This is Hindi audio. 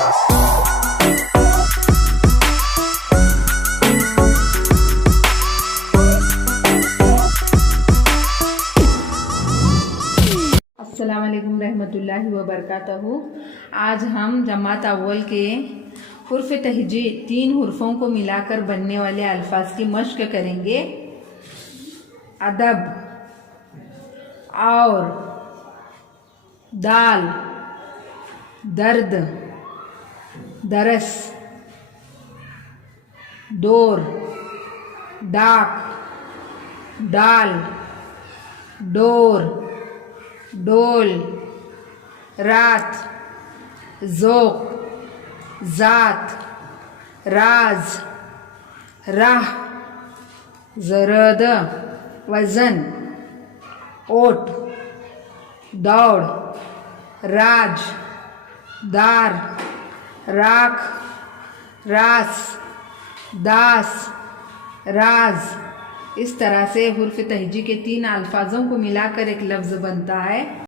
अस्सलाम वालेकुम रहमतुल्लाहि व बरकातहू। आज हम जमात अव्वल के हुर्फ तहजी 3 हुर्फों को मिलाकर बनने वाले अल्फाज की मश्क करेंगे। अदब, और, दाल, दर्द, दरस, डोर, डाक, डाल, डोर, डोल, रात, ज़ोक़, ज़ात, राज, राह, ज़रद, वज़न, ओट, दौड़, राज, दार, राख, रास, दास, राज। इस तरह से हुर्फ तहजी के 3 अल्फाजों को मिलाकर एक लफ्ज़ बनता है।